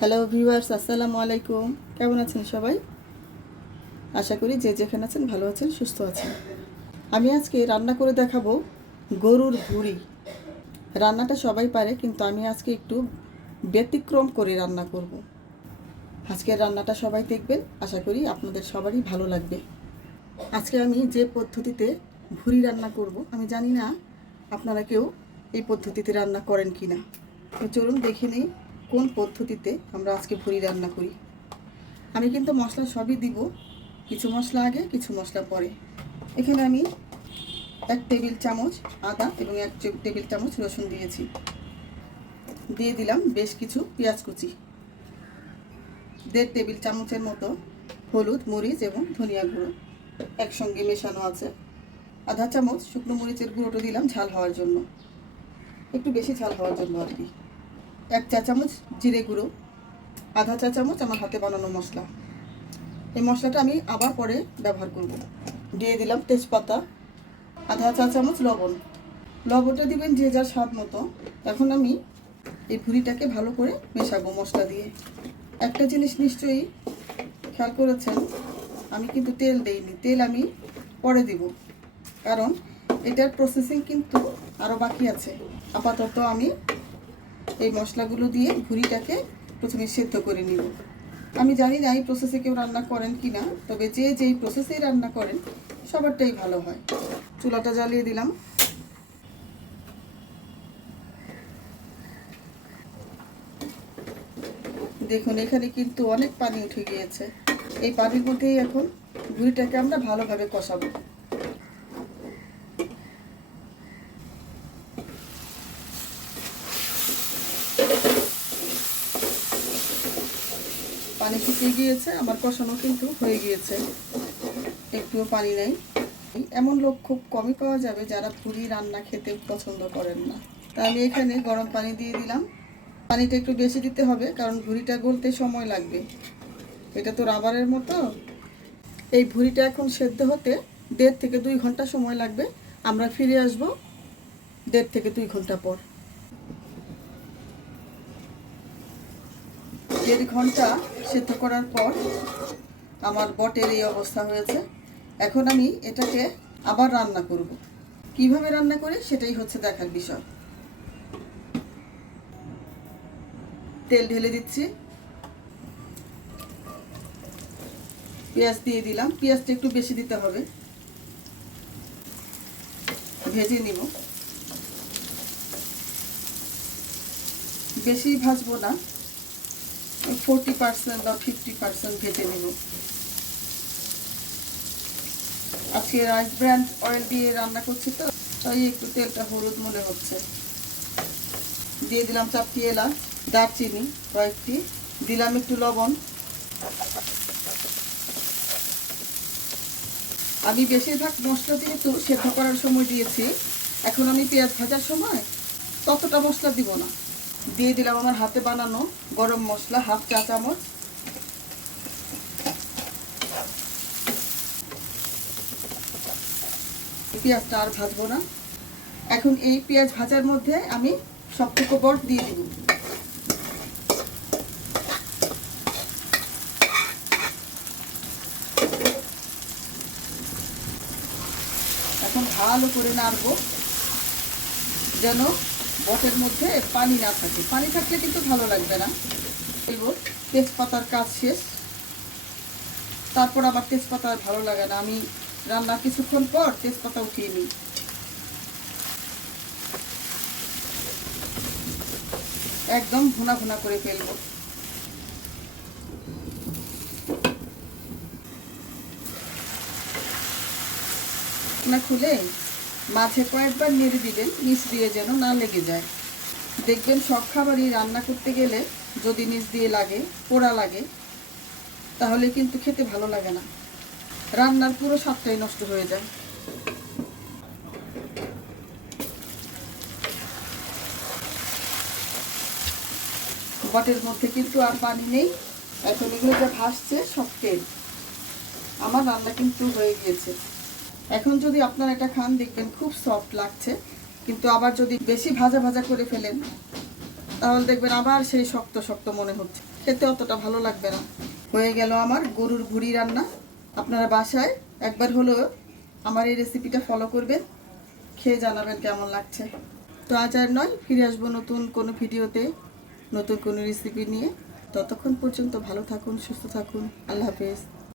Hello viewers, আসসালামু আলাইকুম। কেমন আছেন সবাই? আশা করি যে যেখানে আছেন ভালো আছেন, সুস্থ আছেন। আমি আজকে রান্না করে দেখাবো গরুর ভুঁড়ি। রান্নাটা সবাই পারে, কিন্তু আমি আজকে একটু ব্যতিক্রম করে রান্না করব। আজকের রান্নাটা সবাই দেখবেন, আশা করি আপনাদের সবারই ভালো লাগবে। আজকে আমি যে পদ্ধতিতে ভুঁড়ি রান্না করব, আমি জানি না আপনারা কেউ এই পদ্ধতিতে রান্না করেন কি না। তো চলুন দেখে নিই কোন পদ্ধতিতে আমরা আজকে ভুঁড়ি রান্না করি। আমি কিন্তু মশলা সবই দিব, কিছু মশলা আগে কিছু মশলা পরে। এখানে আমি 1 টেবিল চামচ আদা এবং 1 টেবিল চামচ রসুন দিয়েছি। দিয়ে দিলাম বেশ কিছু পেঁয়াজ কুচি, 1.5 টেবিল চামচের মতো হলুদ, মরিচ এবং ধনিয়া গুঁড়ো একসঙ্গে মেশানো আছে। আধা চামচ শুকনো মরিচের গুঁড়োটা দিলাম ঝাল হওয়ার জন্য, একটু বেশি ঝাল হওয়ার জন্য আর কি। 1 চা চামচ জিরে গুঁড়ো, আধা চা চামচ আমার হাতে বানানো মশলা। এই মশলাটা আমি আবার পরে ব্যবহার করব। দিয়ে দিলাম তেজপাতা, আধা চা চামচ লবণ। লবণটা দিবেন যে যার স্বাদ মতো। এখন আমি এই ভুঁড়িটাকে ভালো করে মেশাবো মশলা দিয়ে। একটা জিনিস নিশ্চয়ই খেয়াল করেছেন, আমি কিন্তু তেল দেইনি, তেল আমি পরে দিব, কারণ এটার প্রসেসিং কিন্তু আরও বাকি আছে। আপাতত আমি এই মশলাগুলো দিয়ে ভুঁড়িটাকে প্রথমে সেদ্ধ করে নিব। আমি জানি না এই প্রসেসে কেউ রান্না করেন কি না, তবে যে যেই প্রসেসেই রান্না করেন সবারটাই ভালো হয়। চুলাটা জ্বালিয়ে দিলাম। দেখুন এখানে কিন্তু অনেক পানি উঠে গিয়েছে। এই পানির মধ্যেই এখন ভুঁড়িটাকে আমরা ভালোভাবে কষাবো। পানি শুকিয়ে গিয়েছে, আমার কষানো কিন্তু হয়ে গিয়েছে, একটুও পানি নেই। এমন লোক খুব কমই পাওয়া যাবে যারা ভুঁড়ি রান্না খেতে পছন্দ করেন না। তা আমি এখানে গরম পানি দিয়ে দিলাম। পানিটা একটু বেশি দিতে হবে, কারণ ভুঁড়িটা গলতে সময় লাগবে। এটা তো রাবারের মতো। এই ভুঁড়িটা এখন সেদ্ধ হতে 1.5 থেকে 2 ঘন্টা সময় লাগবে। আমরা ফিরে আসব 1.5 থেকে 2 ঘন্টা পর। 1.5 ঘন্টা সেদ্ধ করার পর আমার বটের এই অবস্থা হয়েছে। এখন আমি এটাকে আবার রান্না করব। কিভাবে রান্না করি সেটাই হচ্ছে দেখার বিষয়। তেল ঢেলে দিচ্ছি, পেঁয়াজ দিয়ে দিলাম। পেঁয়াজটা একটু বেশি দিতে হবে, ভেজে নিব। বেশি ভাজবো না, 40% বা 50% ভেজে নিব। আজকে রাইস ব্র্যান্ড অয়েল দিয়ে রান্না করছি, তো তাই একটু তেলটা হলুদ মনে হচ্ছে। দিয়ে দিলাম 4টি এলাচ, দারচিনি কয়েকটি, দিলাম একটু লবণ। আমি বেশিরভাগ মশলা যেহেতু সেদ্ধ করার সময় দিয়েছি, এখন আমি পেঁয়াজ ভাজার সময় ততটা মশলা দিব না। দিয়ে দিলাম আমার হাতে বানানো গরম মশলা 1/2 চা চামচ। পেঁয়াজটা আর ভাজবো না। এখন এই পেঁয়াজ ভাজার মধ্যে আমি সবটুকু বট দিয়ে দিব। এখন ভালো করে নাড়বো, যেন বটের মধ্যে পানি না থাকে। পানি থাকলে কিন্তু ভালো লাগবে না। এবার তেজপাতার কাজ শেষ, তারপর আবার তেজপাতা আর ভালো লাগে না। আমি রান্না কিছুক্ষণ পর তেজপাতা উঠিয়ে নিই। একদম ভুনা ভুনা করে ফেলবো। না খুলে মাঝে কয়েকবার নেড়ে দিবেন, নিচ দিয়ে যেন না লেগে যায়। দেখবেন সব খাবারই রান্না করতে গেলে যদি নিচ দিয়ে লাগে, পোড়া লাগে, তাহলে কিন্তু খেতে ভালো লাগে না, রান্নার পুরো স্বাদটাই নষ্ট হয়ে যায়। বটের মধ্যে কিন্তু আর পানি নেই। এখন এগুলো যা ভাসছে সব তেল। আমার রান্না কিন্তু হয়ে গিয়েছে। এখন যদি আপনারা এটা খান, দেখবেন খুব সফট লাগছে, কিন্তু আবার যদি বেশি ভাজা ভাজা করে ফেলেন, তাহলে দেখবেন আবার সেই শক্ত শক্ত মনে হচ্ছে। খেতে অতটা ভালো লাগবে না। হয়ে গেল আমার গরুর ভুঁড়ি রান্না। আপনারা বাসায় একবার হলো আমার এই রেসিপিটা ফলো করবেন, খেয়ে জানাবেন কেমন লাগছে। তো আজ আর নয়, ফিরে আসবো নতুন কোনো ভিডিওতে, নতুন কোনো রেসিপি নিয়ে। ততক্ষণ পর্যন্ত ভালো থাকুন, সুস্থ থাকুন। আল্লাহ হাফেজ।